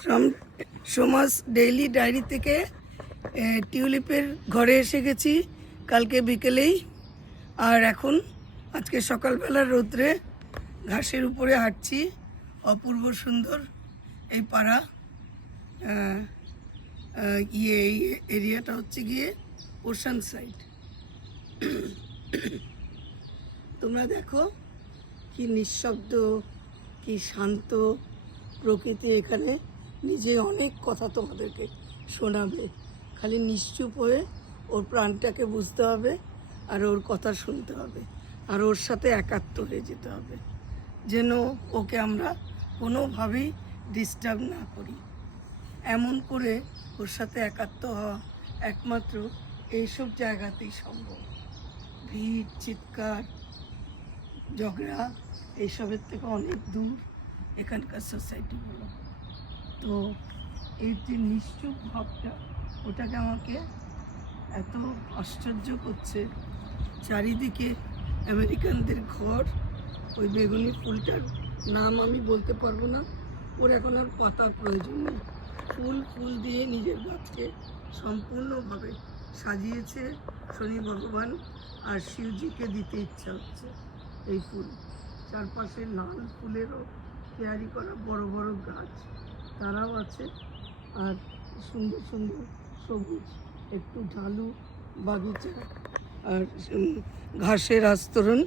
From Soma's daily diary থেকে টিউলিপের ঘরে এসে গেছি কালকে বিকেলেই। আর এখন আজকে সকালবেলার রৌদ্রে ঘাসের উপরে হাঁটছি। অপূর্ব সুন্দর এই পাড়া। এই এরিয়াটা হচ্ছে গিয়ে ওশান সাইড। তোমরা দেখো কি নিঃশব্দ, কি শান্ত প্রকৃতি। এখানে নিজে অনেক কথা তোমাদেরকে শোনাবে, খালি নিশ্চুপ হয়ে ওর প্রাণটাকে বুঝতে হবে আর ওর কথা শুনতে হবে আর ওর সাথে একাত্ম হয়ে যেতে হবে, যেন ওকে আমরা কোনোভাবেই ডিস্টার্ব না করি। এমন করে ওর সাথে একাত্ম হওয়া একমাত্র এইসব জায়গাতেই সম্ভব। ভিড়, চিৎকার, ঝগড়া এইসবের থেকে অনেক দূর এখানকার সোসাইটিগুলো। তো এই যে নিশ্চুপ ভাবটা, ওটাকে আমাকে এত আশ্চর্য করছে। চারিদিকে আমেরিকানদের ঘর। ওই বেগুনি ফুলটার নাম আমি বলতে পারবো না, ওর এখন আর পাতার প্রয়োজন নেই। ফুল দিয়ে নিজের গাছকে সম্পূর্ণভাবে সাজিয়েছে শনি ভগবান আর শিবজিকে দিতে ইচ্ছা হচ্ছে এই ফুল। চারপাশে লাল ফুলেরও তৈরি করা বড় বড় গাছ তারাও আছে, আর সুন্দর সুন্দর সবুজ একটু ঢালু বাগিচা আর ঘাসের আস্তরণ।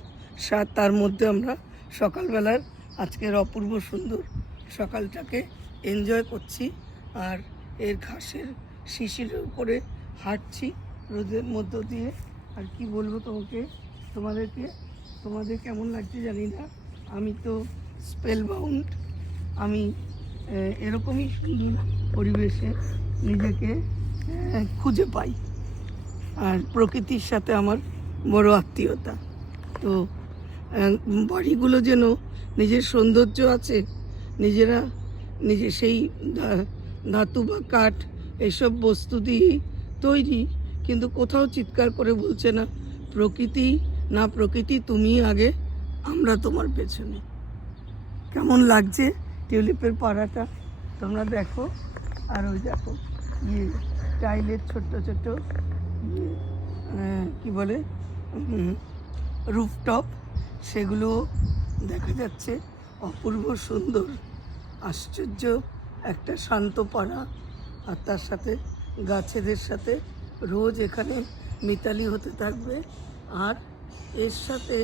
তার মধ্যে আমরা সকালবেলার আজকের অপূর্ব সুন্দর সকালটাকে এনজয় করছি। আর এর ঘাসের শিশিরের উপরে হাঁটছি রোদের মধ্য দিয়ে। আর কি বলবো তোমাদের কেমন লাগছে জানি না। আমি তো স্পেল বাউন্ড। আমি এরকমই সুন্দর পরিবেশে নিজেকে খুঁজে পাই। আর প্রকৃতির সাথে আমার বড় আত্মীয়তা। তো বাড়িগুলো যেন নিজের সৌন্দর্য আছে, নিজে সেই ধাতু বা কাঠ এইসব বস্তু দিয়ে তৈরি, কিন্তু কোথাও চিৎকার করে বলছে না প্রকৃতি তুমি আগে, আমরা তোমার পেছনে। কেমন লাগছে টিউলিপের পাড়াটা তোমরা দেখো। আর ওই দেখো টাইলের ছোট্ট কি বলে রুফটপ, সেগুলো দেখা যাচ্ছে। অপূর্ব সুন্দর, আশ্চর্য একটা শান্ত পাড়া। আর তার সাথে গাছেদের সাথে রোজ এখানে মিতালি হতে থাকবে। আর এর সাথে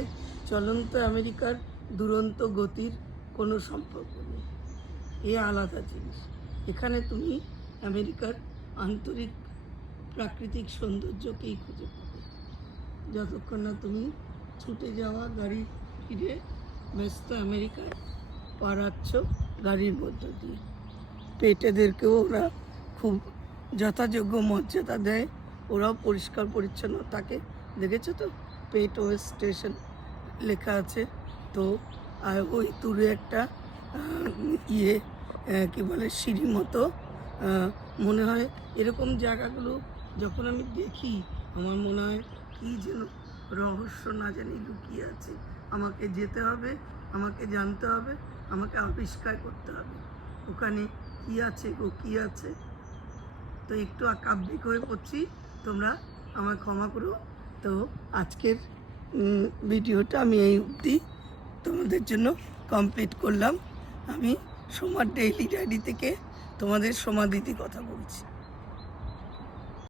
চলন্ত আমেরিকার দুরন্ত গতির কোনো সম্পর্ক নেই। এ আলাদা জিনিস। এখানে তুমি আমেরিকার আন্তরিক প্রাকৃতিক সৌন্দর্যকেই খুঁজে পাবে, যতক্ষণ না তুমি ছুটে যাওয়া গাড়ি ফিরে ব্যস্ত আমেরিকায় পাড়াচ্ছ গাড়ির মধ্য দিয়ে। পেটেদেরকেও ওরা খুব যথাযোগ্য মর্যাদা দেয়, ওরাও পরিষ্কার পরিচ্ছন্ন থাকে। দেখেছো তো পেট ওয়েস্ট স্টেশন লেখা আছে। তো আর ওই দূরে একটা কি বলে সিঁড়ি মতো মনে হয়। এরকম জায়গাগুলো যখন আমি দেখি আমার মনে হয় কী যেন রহস্য না জানি লুকিয়ে আছে। আমাকে যেতে হবে, আমাকে জানতে হবে, আমাকে আবিষ্কার করতে হবে ওখানে কী আছে কী আছে। তো একটু আকাব্যিক হয়ে পড়ছি, তোমরা আমায় ক্ষমা করো। তো আজকের ভিডিওটা আমি এই অবধি তোমাদের জন্য কমপ্লিট করলাম। আমি সোমার ডেইলি ডায়েরি থেকে তোমাদের সোমা দিদি কথা বলছি।